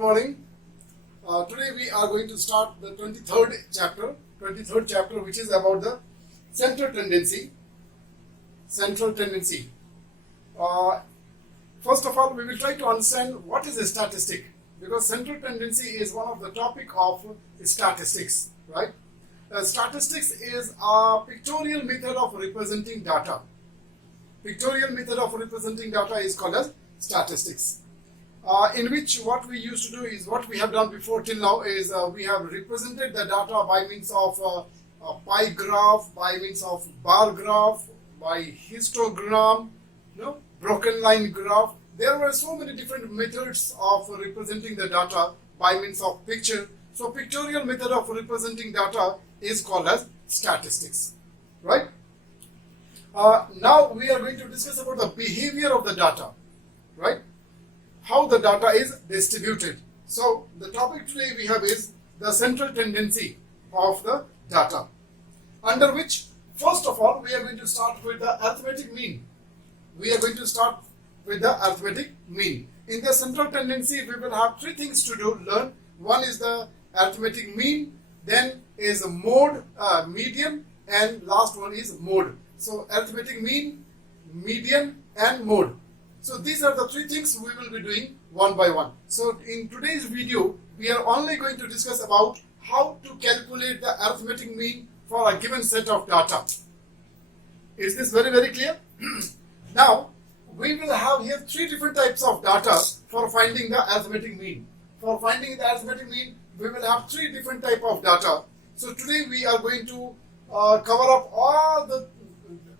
morning. Today we are going to start the 23rd chapter, which is about the central tendency. First of all, we will try to understand what is a statistic, because central tendency is one of the topic of statistics, right? Statistics is a pictorial method of representing data. Pictorial method of representing data is called as statistics. In which what we used to do is what we have done before till now is we have represented the data by means of a pie graph, by means of bar graph, by histogram, broken line graph. There were so many different methods of representing the data by means of picture. So pictorial method of representing data is called as statistics, right? Now we are going to discuss about the behavior of the data, right? How the data is distributed. So the topic today we have is the central tendency of the data, under which first of all we are going to start with the arithmetic mean. In the central tendency we will have three things to learn. One is the arithmetic mean, then is a mode, median, and last one is mode. So arithmetic mean, median, and mode. So these are the three things we will be doing one by one. So in today's video, we are only going to discuss about how to calculate the arithmetic mean for a given set of data. Is this very, very clear? Now, we will have here three different types of data for finding the arithmetic mean. For finding the arithmetic mean, we will have three different types of data. So today we are going to cover up all the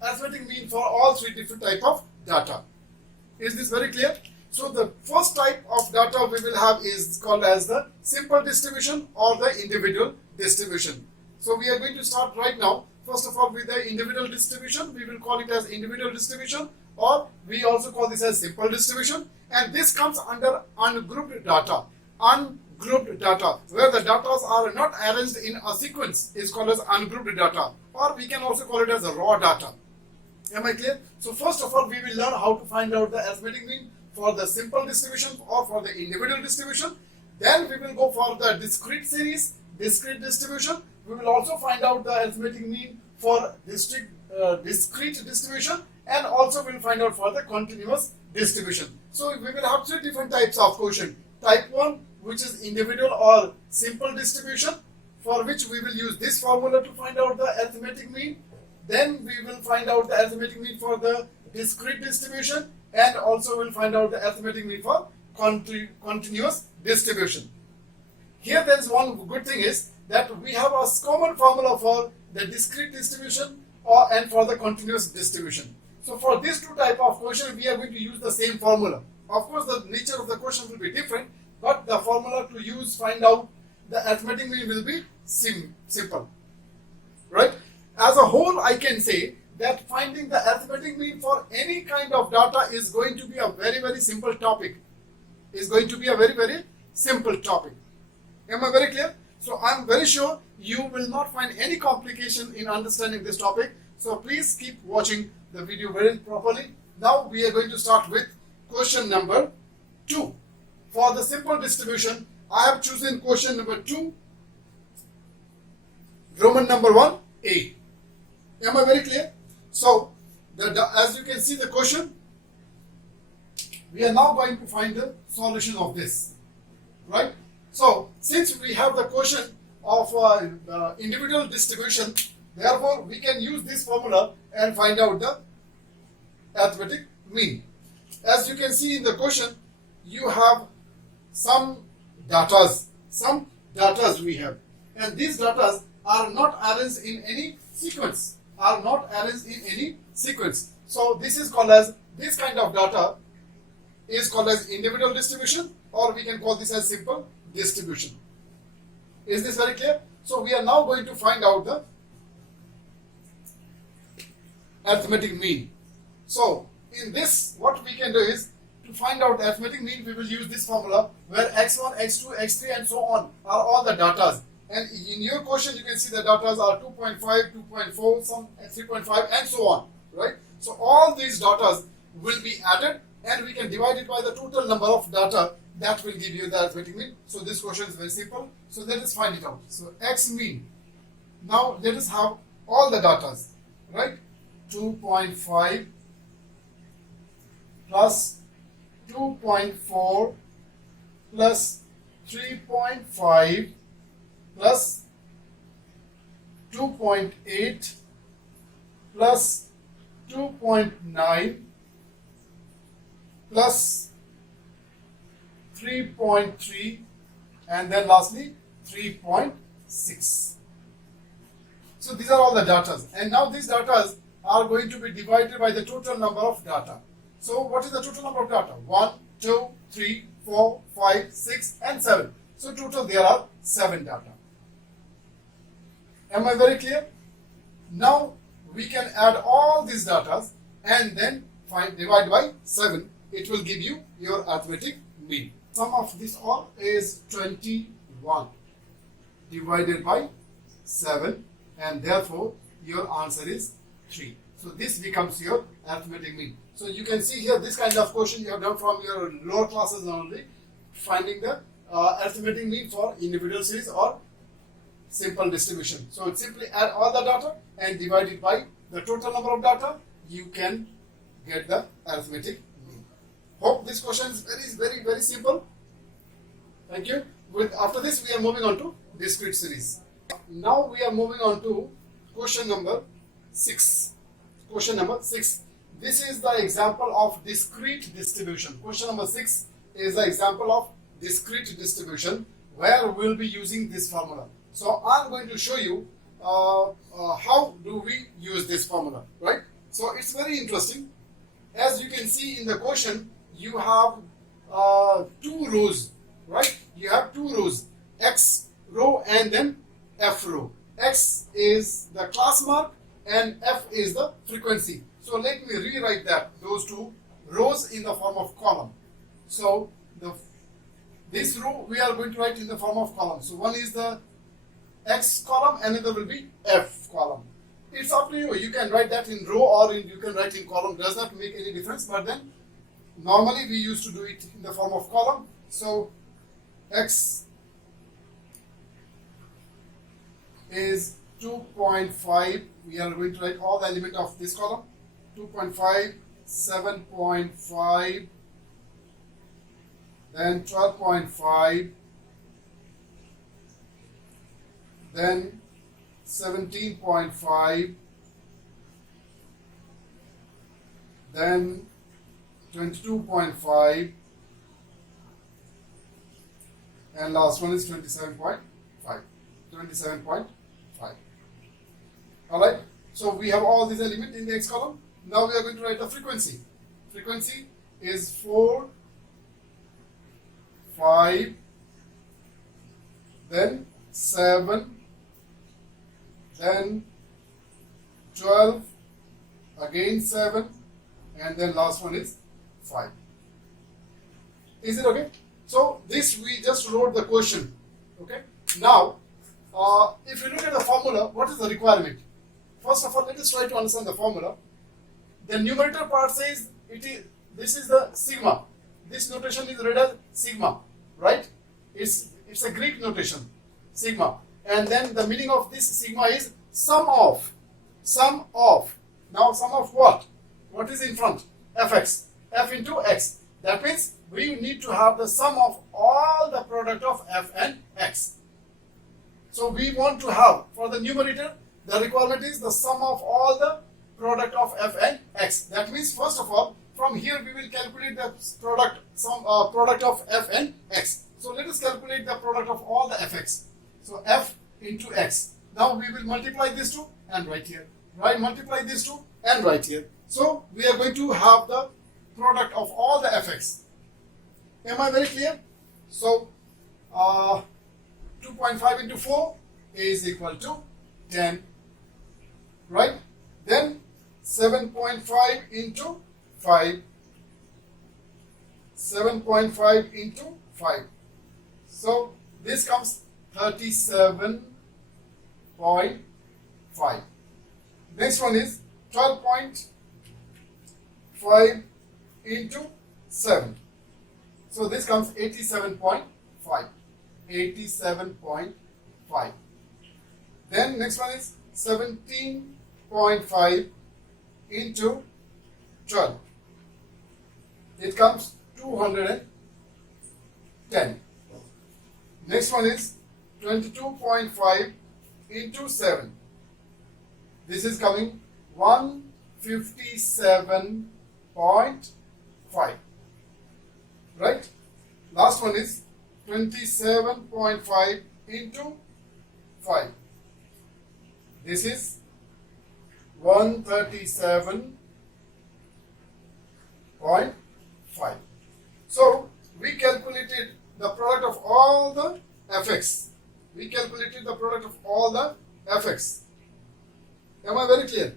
arithmetic mean for all three different types of data. Is this very clear? So the first type of data we will have is called as the simple distribution or the individual distribution. So we are going to start right now. First of all, with the individual distribution, we will call it as individual distribution, or we also call this as simple distribution. And this comes under ungrouped data. Ungrouped data, where the data are not arranged in a sequence, is called as ungrouped data, or we can also call it as a raw data. Am I clear? So first of all, we will learn how to find out the arithmetic mean for the simple distribution or for the individual distribution. Then we will go for the discrete series, discrete distribution. We will also find out the arithmetic mean for discrete distribution, and also we will find out for the continuous distribution. So we will have three different types of quotient. Type 1, which is individual or simple distribution, for which we will use this formula to find out the arithmetic mean. Then we will find out the arithmetic mean for the discrete distribution, and also we'll find out the arithmetic mean for continuous distribution. Here there is one good thing is that we have a common formula for the discrete distribution and for the continuous distribution. So for these two types of quotient, we are going to use the same formula. Of course, the nature of the quotient will be different, but the formula to use find out the arithmetic mean will be simple, right? As a whole, I can say that finding the arithmetic mean for any kind of data is going to be a very, very simple topic. Am I very clear? So I am very sure you will not find any complication in understanding this topic. So please keep watching the video very properly. Now we are going to start with question number 2. For the simple distribution, I have chosen question number 2, Roman number 1, A. Am I very clear? So, as you can see the question, we are now going to find the solution of this, right? So, since we have the question of individual distribution, therefore we can use this formula and find out the arithmetic mean. As you can see in the question, you have some datas we have, and these datas are not arranged in any sequence. So this is called as, this kind of data is called as individual distribution, or we can call this as simple distribution. Is this very clear? So we are now going to find out the arithmetic mean. So in this, what we can do is, to find out the arithmetic mean, we will use this formula where x1, x2, x3 and so on are all the datas. And in your question, you can see the data are 2.5, 2.4, some 3.5 and so on, right? So all these data will be added and we can divide it by the total number of data that will give you the arithmetic mean. So this question is very simple. So let us find it out. So x mean. Now let us have all the datas, right? 2.5 plus 2.4 plus 3.5 plus 2.8 plus 2.9 plus 3.3 and then lastly 3.6. So these are all the datas, and now these datas are going to be divided by the total number of data. So what is the total number of data? 1, 2, 3, 4, 5, 6 and 7. So total there are 7 data. Am I very clear? Now we can add all these datas and then divide by 7. It will give you your arithmetic mean. Sum of this all is 21 divided by 7, and therefore your answer is 3. So this becomes your arithmetic mean. So you can see here this kind of question you have done from your lower classes only, finding the arithmetic mean for individual series or simple distribution. So simply add all the data and divide it by the total number of data. You can get the arithmetic mean. Hope this question is very simple. Thank you. After this we are moving on to discrete series. Now we are moving on to question number 6. Question number 6. This is the example of discrete distribution. Question number 6 is the example of discrete distribution where we will be using this formula. So I'm going to show you how do we use this formula, right? So it's very interesting. As you can see in the question, you have 2 rows, right? You have 2 rows, X row and then F row. X is the class mark and F is the frequency. So let me rewrite those 2 rows in the form of column. So this row we are going to write in the form of column. So one is the X column, another will be F column. It's up to you. You can write that in row or you can write in column. Does not make any difference. But then normally we used to do it in the form of column. So X is 2.5. We are going to write all the element of this column. 2.5, 7.5, then 12.5, then 17.5, then 22.5, and last one is 27.5. 27.5. Alright, so we have all these elements in the X column. Now we are going to write the frequency. Frequency is 4, 5, then 7, then 12, again 7, and then last one is 5. Is it okay? So this we just wrote the question. Okay. Now, if you look at the formula, what is the requirement? First of all, let us try to understand the formula. The numerator part says this is the sigma. This notation is read as sigma, right? It's a Greek notation, sigma. And then the meaning of this sigma is sum of. Sum of. Now sum of what? What is in front? Fx. F into x. That means we need to have the sum of all the product of f and x. So we want to have, for the numerator, the requirement is the sum of all the product of f and x. That means first of all, from here we will calculate the product of f and x. So let us calculate the product of all the fx. So f into x. Now we will multiply these two and write here. Right? Multiply these two and write here. So we are going to have the product of all the fx. Am I very clear? So 2.5 into 4 is equal to 10. Right? Then 7.5 into 5. 7.5 into 5. So this comes 37.5. Next one is 12.5 into 7. So this comes 87.5. 87.5. Then next one is 17.5 into 12. It comes 210. Next one is 22.5 into 7. This is coming 157.5. Right? Last one is 27.5 into 5. This is 137.5. So we calculated the product of all the fx. We calculated the product of all the fx. Am I very clear?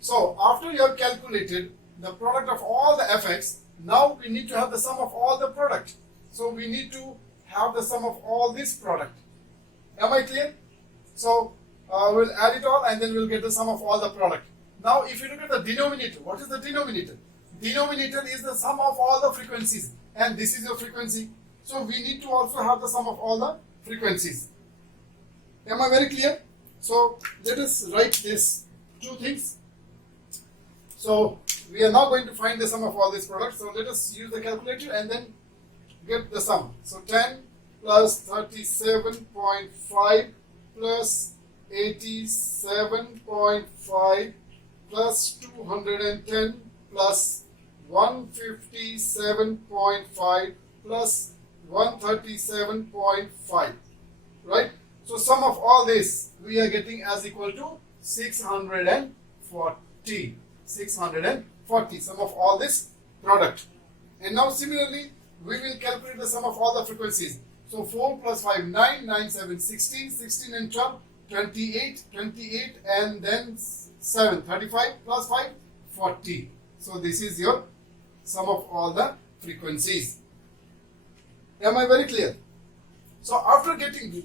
So after you have calculated the product of all the fx, now we need to have the sum of all the product. So we need to have the sum of all this product. Am I clear? So we'll add it all and then we'll get the sum of all the product. Now if you look at the denominator, what is the denominator? Denominator is the sum of all the frequencies, and this is your frequency. So we need to also have the sum of all the frequencies. Am I very clear? So let us write these two things. So we are now going to find the sum of all these products. So let us use the calculator and then get the sum. So 10 plus 37.5 plus 87.5 plus 210 plus 157.5 plus 137.5. Right? So sum of all this we are getting as equal to 640. 640, sum of all this product. And now similarly we will calculate the sum of all the frequencies. So 4 plus 5, 9, 9, 7, 16, 16 and 12, 28, 28 and then 7, 35 plus 5, 40. So this is your sum of all the frequencies. Am I very clear? So after getting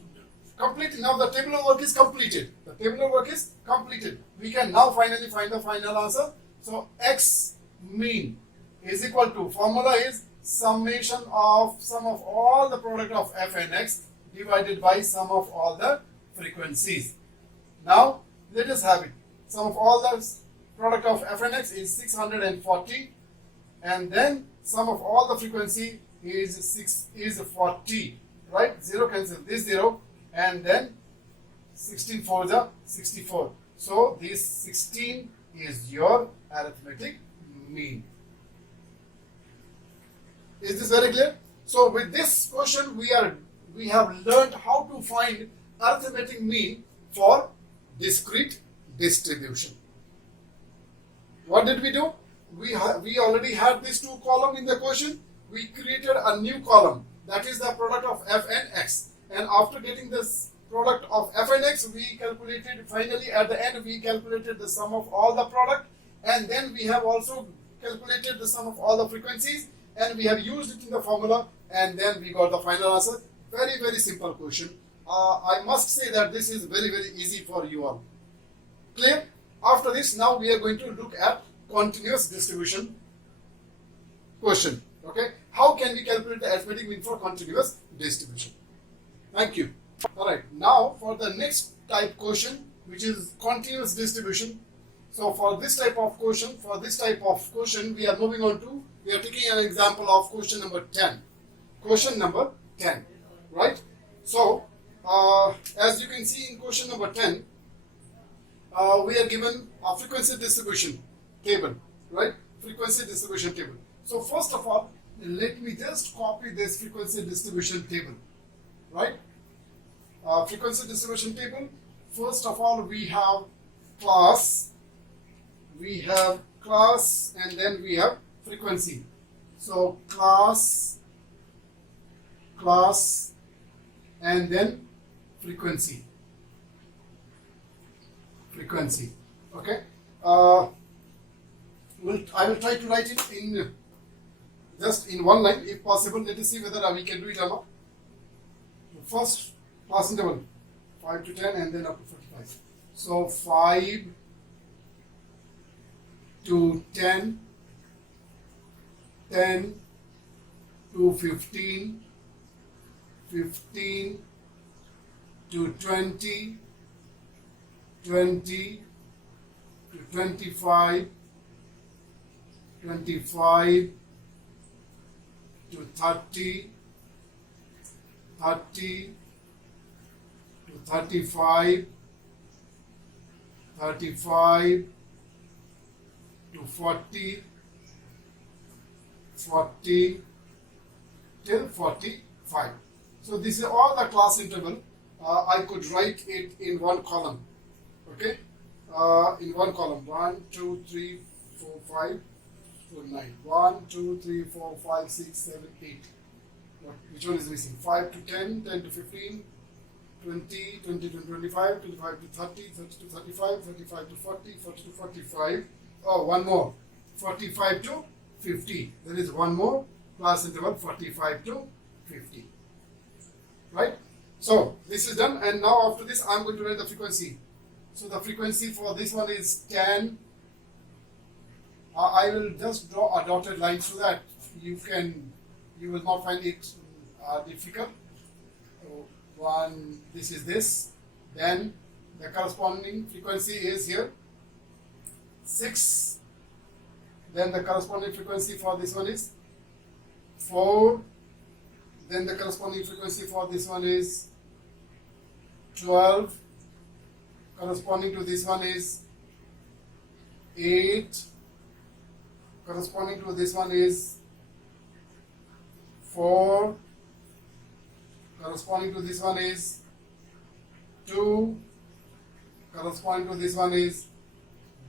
completed, now the tabular work is completed. The tabular work is completed. We can now finally find the final answer. So x mean is equal to, formula is summation of sum of all the product of f and x divided by sum of all the frequencies. Now let us have it. Sum of all the product of f and x is 640, and then sum of all the frequency is 40. Right? 0 cancel this 0, and then 16 4s are 64. So this 16 is your arithmetic mean. Is this very clear? So with this question we have learned how to find arithmetic mean for discrete distribution. What did we do? We already had these two columns in the question. We created a new column, that is the product of f and x. And after getting this product of f and x, we calculated, finally at the end we calculated the sum of all the product, and then we have also calculated the sum of all the frequencies, and we have used it in the formula, and then we got the final answer. Very, very simple question. I must say that this is very, very easy for you all. Clear? After this, now we are going to look at continuous distribution question. Okay? How can we calculate the arithmetic mean for continuous distribution? Thank you. Alright, now for the next type question, which is continuous distribution. So for this type of question, we are moving on to, we are taking an example of question number 10. Question number 10, right? So, as you can see in question number 10, we are given a frequency distribution table, right? Frequency distribution table. So first of all, let me just copy this frequency distribution table, right? Frequency distribution table. First of all, we have class, and then we have frequency. So class, and then frequency. Okay. I will try to write it in just in one line if possible. Let us see whether we can do it or not. First, class interval 5 to 10 and then up to 45. So 5 to 10, 10 to 15, 15 to 20, 20 to 25, 25 to 30, 30 to 35, 35 to 40, 40 till 45. So this is all the class interval. I could write it in one column. Okay, in one column. 1, 2, 3, 4, 5, 4, 9. 1, 2, 3, 4, 5, 6, 7, 8. Which one is missing? 5 to 10, 10 to 15, 20, 20 to 25, 25 to 30, 30 to 35, 35 to 40, 40 to 45. Oh, one more. 45 to 50. There is one more class interval, 45 to 50. Right? So this is done, and now after this I am going to write the frequency. So the frequency for this one is 10. I will just draw a dotted line so that you will not find it difficult. One, this is this. Then the corresponding frequency is here 6. Then the corresponding frequency for this one is 4. Then the corresponding frequency for this one is 12. Corresponding to this one is 8. Corresponding to this one is 4. Corresponding to this one is 2. Corresponding to this one is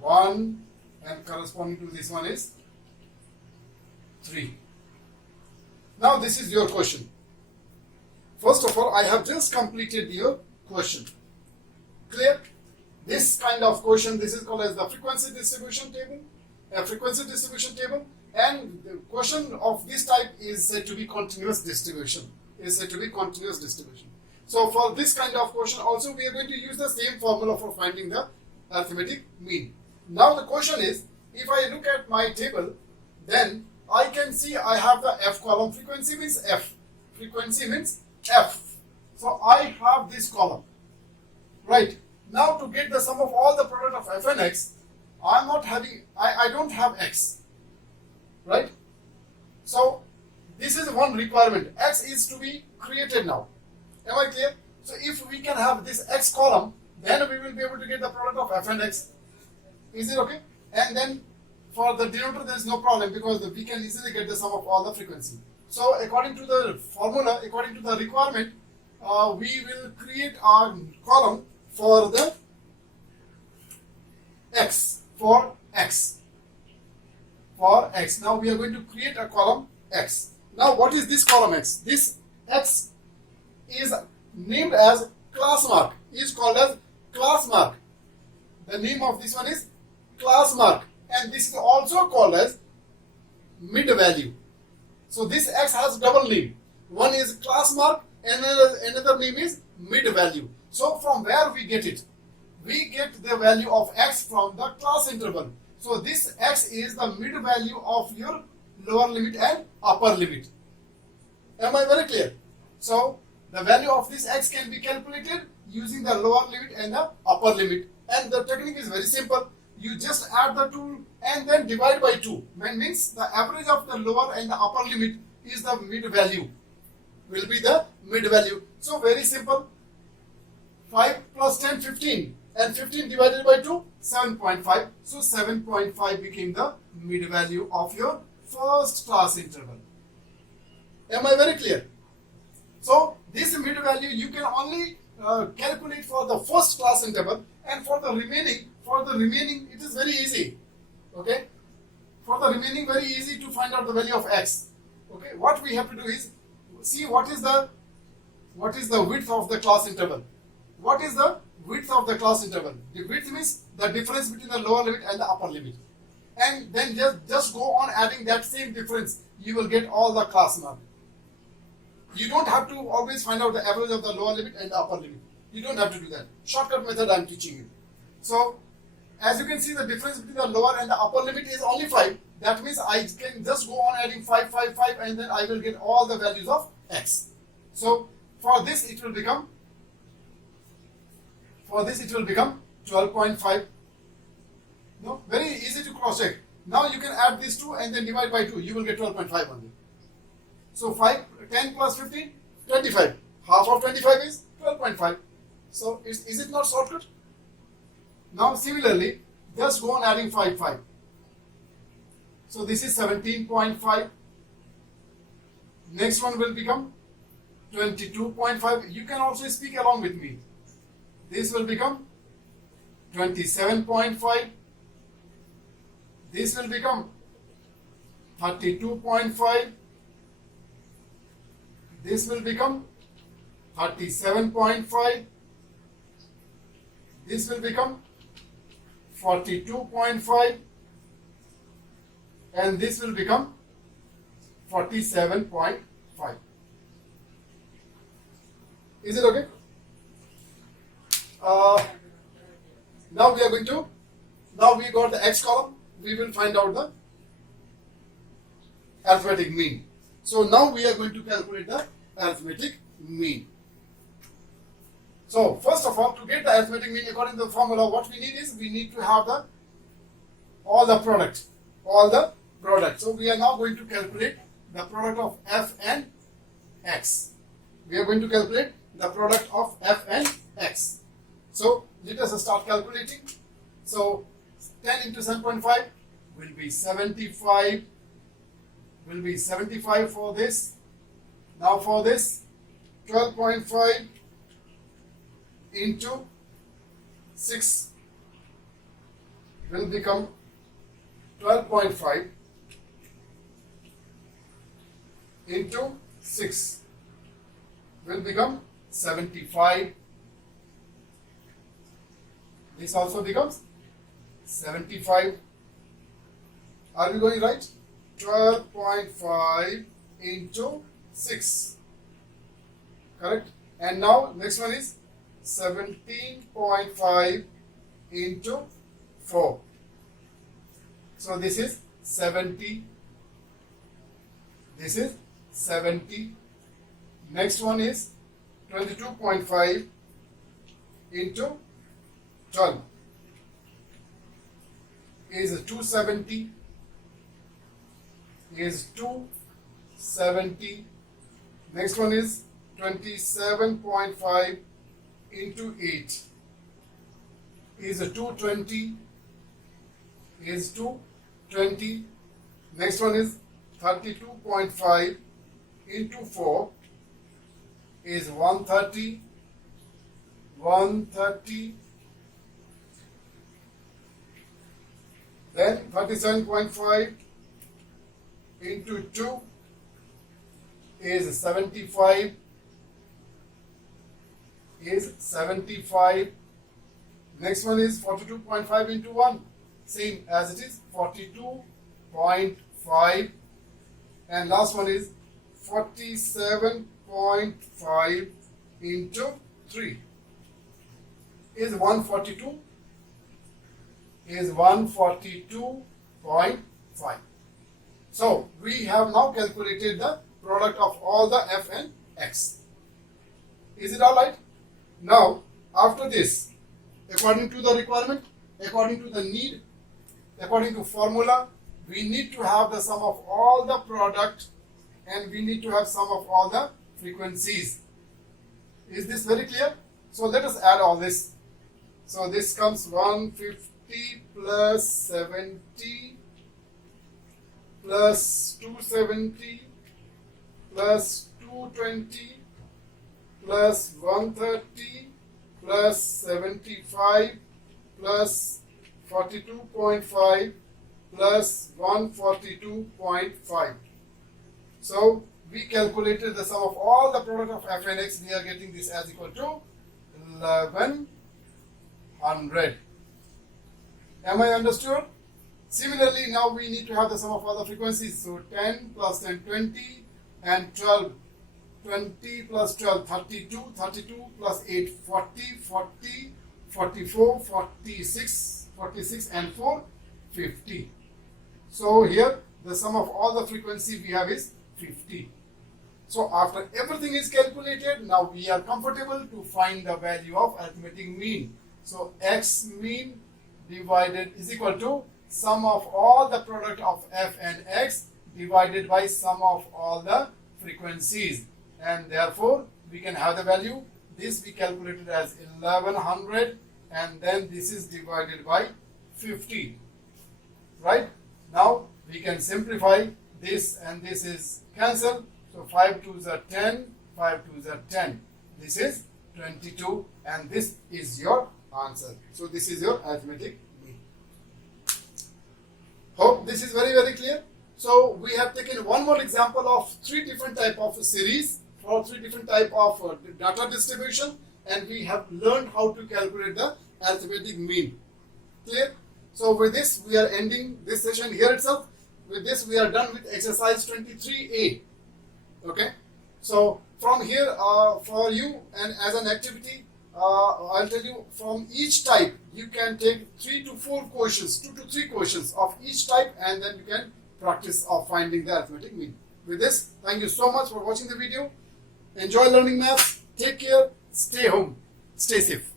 1. And corresponding to this one is 3. Now this is your question. First of all, I have just completed your question. Clear? This kind of question, this is called as the frequency distribution table. A frequency distribution table, and the question of this type is said to be continuous distribution. So for this kind of question also we are going to use the same formula for finding the arithmetic mean. Now the question is, if I look at my table, then I can see I have the F column. Frequency means F. Frequency means F. So I have this column. Right. Now to get the sum of all the product of F and X, I don't have X. Right. So this is one requirement. X is to be created now. Am I clear? So if we can have this X column, then we will be able to get the product of F and X. Is it okay? And then for the denominator there is no problem, because we can easily get the sum of all the frequency. So according to the formula, according to the requirement, we will create our column for the X, for X. Now we are going to create a column X. Now what is this column X? This X is named as class mark, is called as class mark. The name of this one is class mark, and this is also called as mid value. So this X has double name. One is class mark and another name is mid value. So from where we get it? We get the value of X from the class interval. So this X is the mid value of your lower limit and upper limit. Am I very clear? So the value of this X can be calculated using the lower limit and the upper limit. And the technique is very simple. You just add the two and then divide by 2. That means the average of the lower and the upper limit is the mid value. Will be the mid value. So very simple. 5 plus 10, 15. And 15 divided by 2, 7.5. So 7.5 became the mid value of your first class interval. Am I very clear? So this mid value you can only calculate for the first class interval, and for the remaining it is very easy. Okay? For the remaining, very easy to find out the value of X. Okay? What we have to do is see what is the width of the class interval. What is the width of the class interval? The width means the difference between the lower limit and the upper limit. And then just go on adding that same difference. You will get all the class mark. You don't have to always find out the average of the lower limit and the upper limit. You don't have to do that. Shortcut method I am teaching you. So as you can see, the difference between the lower and the upper limit is only 5. That means I can just go on adding 5, 5, 5 and then I will get all the values of x. So for this it will become 12.5. No, very easy to cross check. Now you can add these two and then divide by 2. You will get 12.5 only. So 10 plus 15, 25. Half of 25 is 12.5. So is it not shortcut? Now similarly, just go on adding 5, 5. So this is 17.5. Next one will become 22.5. You can also speak along with me. This will become 27.5. This will become 32.5. This will become 37.5. This will become 42.5. And this will become 47.5. Is it okay? Now we got the x column. We will find out the arithmetic mean. So now we are going to calculate the arithmetic mean. So first of all, to get the arithmetic mean according to the formula, what we need is we need to have all the product. So we are now going to calculate the product of f and x. We are going to calculate the product of f and x. So let us start calculating. So 10 into 7.5 will be 75. Will be 75 for this. Now for this, 12.5 into 6 will become 12.5 into 6 will become 75. This also becomes 75. Are we going right? 12.5 into 6. Correct? And now next one is 17.5 into 4. So this is 70. This is 70. Next one is 22.5 into 12 is 270. Is 270. Next one is 27.5 into 8 is 220. Is 220. Next one is 32.5 into 4 is 130. 130. Then 37.5 into 2 is 75. Is 75. Next one is 42.5 into 1. Same as it is 42.5. And last one is 47.5 into 3 is 142. Is 142.5. So we have now calculated the product of all the f and x. Is it all right? Now after this, according to the requirement, according to the need, according to formula, we need to have the sum of all the product and we need to have sum of all the frequencies. Is this very clear? So let us add all this. So this comes 150 plus 70 plus 270 plus 220 plus 130 plus 75 plus 42.5 plus 142.5. So we calculated the sum of all the product of f and x. We are getting this as equal to 1100. Am I understood? Similarly, now we need to have the sum of all the frequencies. So 10 plus 10, 20, and 12. 20 plus 12, 32, 32 plus 8, 40, 40, 44, 46, 46 and 4, 50. So here the sum of all the frequency we have is 50. So after everything is calculated, now we are comfortable to find the value of arithmetic mean. So x mean divided is equal to sum of all the product of f and x divided by sum of all the frequencies, and therefore we can have the value. This we calculated as 1100, and then this is divided by 50, right? Now we can simplify this, and this is cancelled. So 5 2s are 10, 5 2s are 10. This is 22, and this is your answer. So this is your arithmetic mean. Hope this is very clear. So we have taken one more example of 3 different type of series for 3 different type of data distribution, and we have learned how to calculate the arithmetic mean. Clear? So with this we are ending this session here itself. With this we are done with exercise 23A. Okay. So from here for you and as an activity, I'll tell you from each type you can take 3 to 4 questions, 2 to 3 questions of each type, and then you can practice of finding the arithmetic mean. With this, thank you so much for watching the video. Enjoy learning maths. Take care. Stay home. Stay safe.